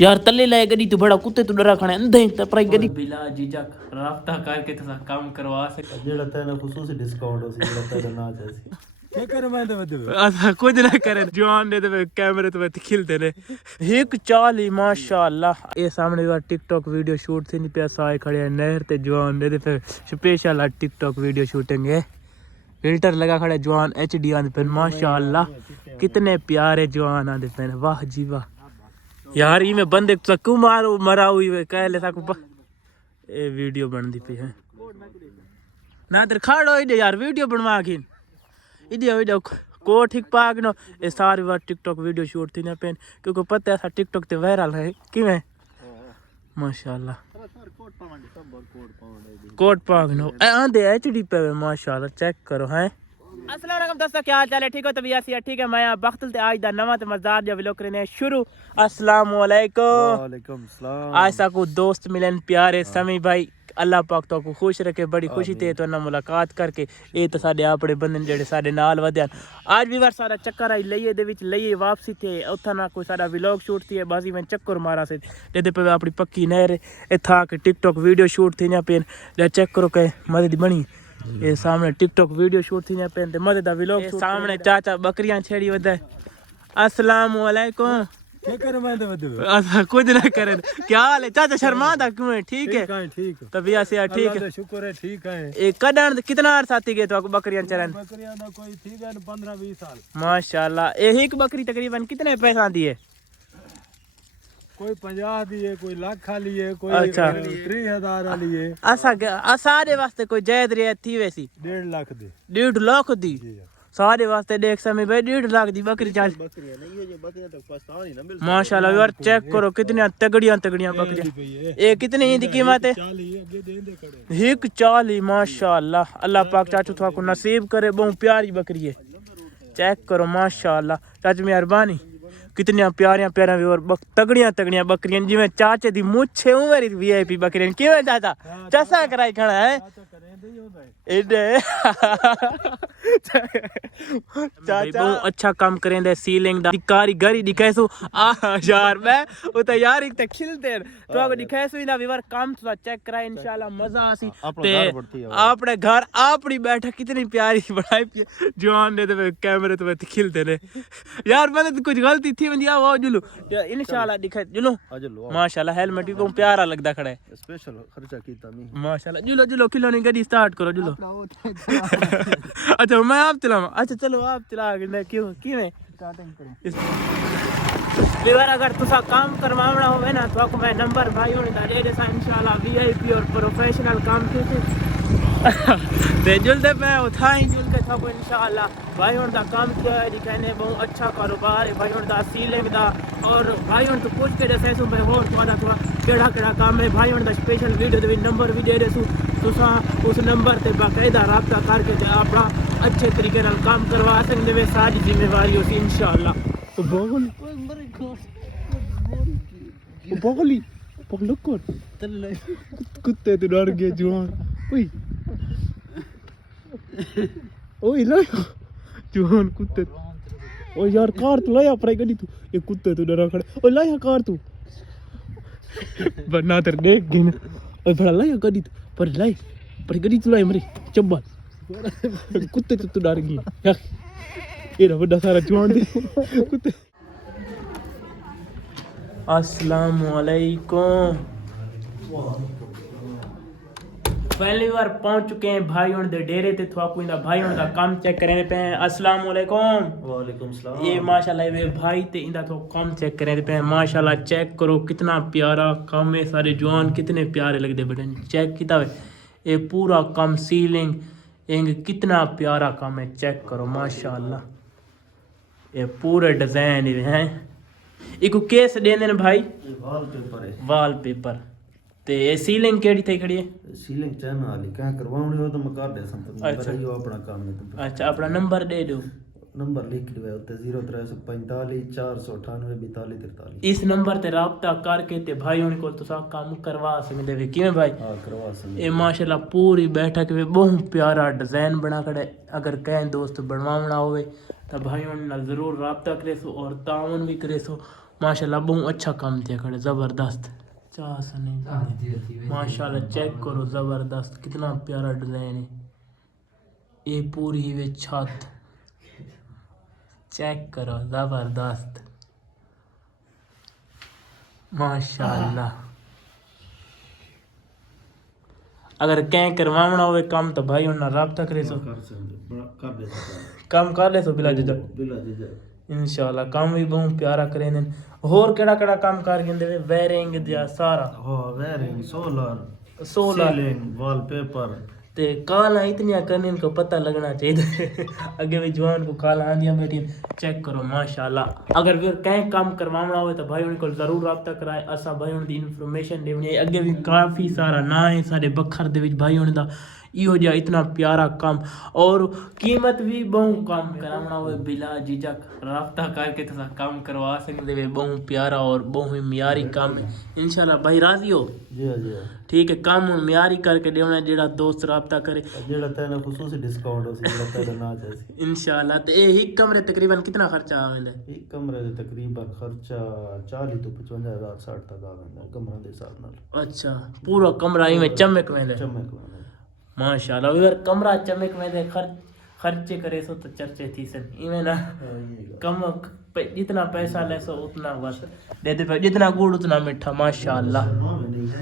यार तले लाए गड्डी तू बड़ा कुत्ते तू डरा खाने अंधे त पर गड्डी बिला जीजा रास्ता करके तो काम करवा से जेड़ा तेन खसूसी डिस्काउंट हो सी जेड़ा तेरा ना जैसी क्या करे मैं तो बदे असा कुछ ना करे जवान ने तो कैमरे तो खिलते ने एक चाल ही माशाल्लाह ये सामने वाला टिकटॉक वीडियो शूट थी नहीं पे साए खड़े हैं नहर ते जवान ने फिर स्पेशल टिकटॉक वीडियो शूटिंग है फिल्टर लगा खड़े जवान एचडी आंदे पे माशाल्लाह कितने प्यारे जवान आंदे पे वाह जी वाह यार ये में बंदे चक्कू मारो मरा हुई वे कह ले सकू ए वीडियो बनदी पे है ना तेरे खड़ो इधर यार वीडियो बनवा के इधर को ठीक पाग नो ये सारी बार टिकटॉक वीडियो शूट थी ना पेन क्योंकि पता है टिकटॉक ते वायरल है किवें माशाल्लाह कोट पाग नो आंदे एचडी पे माशाल्लाह चेक करो हैं अस्सलाम वालेकुम दोस्तों क्या हाल चाल है ठीक हो तबीयत से ठीक है मैं बख्तुल ते आज दा नवा ते मजेदार जो व्लॉग करने शुरू अस्सलाम वालेकुम सलाम आज साकू दोस्त मिलन प्यारे समी भाई अल्लाह पाक तो खुश रखे बड़ी खुशी ते तो ना मुलाकात करके ये तो साडे अपने बंदन जेडे साडे नाल वधन आज भी बार सारा चक्कर आई लइए दे विच लइए वापसी थे उथा ना कोई साडा व्लॉग शूट थी बाजी में चक्कर मारा से दे पे अपनी पक्की नहर इथा के टिकटॉक वीडियो शूट थी ना पेन चेक करो के मदद बनी ये सामने टिकटॉक वीडियो शूट थी पे मदद व्लॉग सामने चाचा बकरियां छेड़ी वधे अस्सलाम वालेकुम क्या करे मैं तो बदे कुछ ना करे क्या हाल है चाचा शर्मा था क्यों ठीक है ठीक तबीयत से ठीक है शुक्र है ठीक है एक कदन कितना अरसा थी गए तो बकरियां चरन बकरियां ना कोई ठीक है 15-20 साल माशाल्लाह एक बकरी तकरीबन कितने पैसा दी है कोई 50 दिए कोई लाख वाली है कोई अच्छा 3000 वाली है असा सारे वास्ते कोई जायद रियायत थी वैसी 1.5 लाख दी 1.5 लाख दी सारे वास्ते देख समय भाई 1.5 लाख दी बकरी चाल बकरियां नहीं है ये बकरियां तक पाकिस्तान ही ना मिल माशाल्लाह यार चेक करो कितनी तगड़ियां बकरियां ये कितनी की कीमत है 40 एक 40 माशाल्लाह अल्लाह पाक चाचू थाको नसीब करे बहुत प्यारी बकरी है चेक करो माशाल्लाह चाचू मेहरबानी कितनी प्यारियां प्यारियां और तगड़ियां बकरियां जिवें चाचे दी मुछ है मेरी वीआईपी बकरियां किवें चाचा चसा कराई खड़ा है इधे चाचा बहुत अच्छा काम करेंदे सीलिंग दा कारीगरी दिखाएसो आ यार मैं ओ तो यार एक त खिलते तो अगर दिखाएसो इना विवर काम तो चेक करा इंशाल्लाह मजा आसी ते अपने घर अपनी बैठक कितनी प्यारी बनाई जवान ने तो कैमरे तो खिलते ने यार मैंने कुछ गलती थी मैं वो जुलू इंशाल्लाह दिखाए जुलू माशाल्लाह हेलमेट भी बहुत प्यारा लगदा खड़ा है स्पेशल खर्चा कीता मी माशाल्लाह जुलो खिलो नहीं गड्डी स्टार्ट करो जुलो अच्छा मैं आप चलाऊं अच्छा चलो आप चला के क्यों किवें स्टार्टिंग करें अगर तुसा काम करवाना होवे ना तो आपको मैं नंबर भाई होने दा दे देसा इंशाल्लाह वीआईपी और प्रोफेशनल काम के ते जुलदे पे उठाई जुल के था इंशाल्लाह भाई होने दा काम किया है दिखाने बहुत अच्छा कारोबार है भाई होने दा सीलिंग दा और भाई होने तो पूछ के दसे सो मैं और तो केड़ा काम है भाई होने दा स्पेशल वीडियो दे नंबर भी दे देसू तुसा उस नंबर ते बाकायदा राब्ता करके ते अपना अच्छे तरीके नाल काम करवा सकदे वे सारी जिम्मेवारी होसी इंशाल्लाह तो बोगली पगलुक कुत्ते तो डर गए जवान ओए ओए ला जवान कुत्ते ओ यार कार तो लाया पर गड्डी तू ये कुत्ते तो डरा खड़े ओ लाया कार तू बना तेरे देख गिन ओ बड़ा लाया गड्डी पर लाई पर गड्डी तो लाई मरे चब्बल कुत्ते तो डर गई यार ये ना बड़ा सारा जवान दे कुत्ते अस्सलाम वालेकुम पहली बार पहुंच चुके हैं भाई होने दे डेरे ते थवाकू इंदा भाई होने दा काम चेक करें पे अस्सलाम वालेकुम वालेकुम सलाम ये माशाल्लाह ये भाई ते इंदा तो काम चेक करें पे माशाल्लाह चेक करो कितना प्यारा काम है सारे जवान कितने प्यारे लगदे बटन चेक कीता है ये पूरा काम सीलिंग इंग कितना प्यारा काम है चेक करो माशाल्लाह ये पूरे डिजाइन है इको केस देने भाई वॉलपेपर ते ये सीलिंग केड़ी थई खड़ी है सीलिंग चाइना वाली क्या करवाउणी हो तो मैं कर दे सकता अच्छा यो अपना काम है अच्छा अपना नंबर दे दो नंबर लिख दिया उत्ते 0345 498 4243 इस नंबर ते राब्ता करके ते भाई उन को तुसा काम करवा सकदे वे किवें भाई हां करवा सकदे ये माशाल्लाह पूरी बैठक में बहुत प्यारा डिजाइन बना खड़े अगर कहें दोस्त बनवाना होवे तो भाई उन नाल जरूर राब्ता करे सो और ताउन भी करे सो माशाल्लाह बहुत अच्छा काम किया खड़े जबरदस्त चाह से नहीं माशाल्लाह चेक करो जबरदस्त कितना प्यारा डिजाइन है ये पूरी वे छत चेक करो जबरदस्त माशाल्लाह अगर कहीं करवाना हो काम तो भाई उन्हें राब्ता करे सो काम कर ले सो बिला झिझक इंशाल्लाह काम भी बहुत प्यारा करे ने होर केड़ा केड़ा काम कर गिंदे वे वायरिंग दिया सारा हाँ wiring solar solar ceiling wallpaper ते काला इतनिया करने इनको पता लगना चाहिए आगे भी जवान को काला आंदियां बैठी चेक करो माशाल्लाह अगर फिर कहीं काम करवाना हो तो भाई उनको जरूर रब्ता कराए असा भाई उनकी इन्फॉर्मेशन देनी अगे भी काफ़ी सारा ना है साढ़े बखर दे विच भाई उनका इहो जिहा इतना प्यारा काम और कीमत भी बहुत कम कराना हो बिला झिझक रब्ता करके तो काम करवा सकते वे बहुत प्यारा और बहुत मियारी काम है इंशाल्लाह भाई राजी हो जी हाँ जी हाँ ठीक है काम मियारी करके देना जेड़ा दोस्त रब्ता करे जेड़ा तेने खुसूसी डिस्काउंट हो जेड़ा तेरे ना जैसे इंशाल्लाह ते एक कमरे तकरीबन कितना खर्चा आवेंदा एक कमरे दे तकरीबन खर्चा 40 तो 55,000 60 तक आवेंदा कमरे दे हिसाब नाल अच्छा पूरा कमरा इवें चमक वेंदा चमक माशाल्लाह अगर कमरा चमक वेंदे खर्चे करे सो तो चर्चे थी सन इवें ना कम जितना पैसा ले सो उतना बस दे दे जितना गुड़ उतना मीठा माशाल्लाह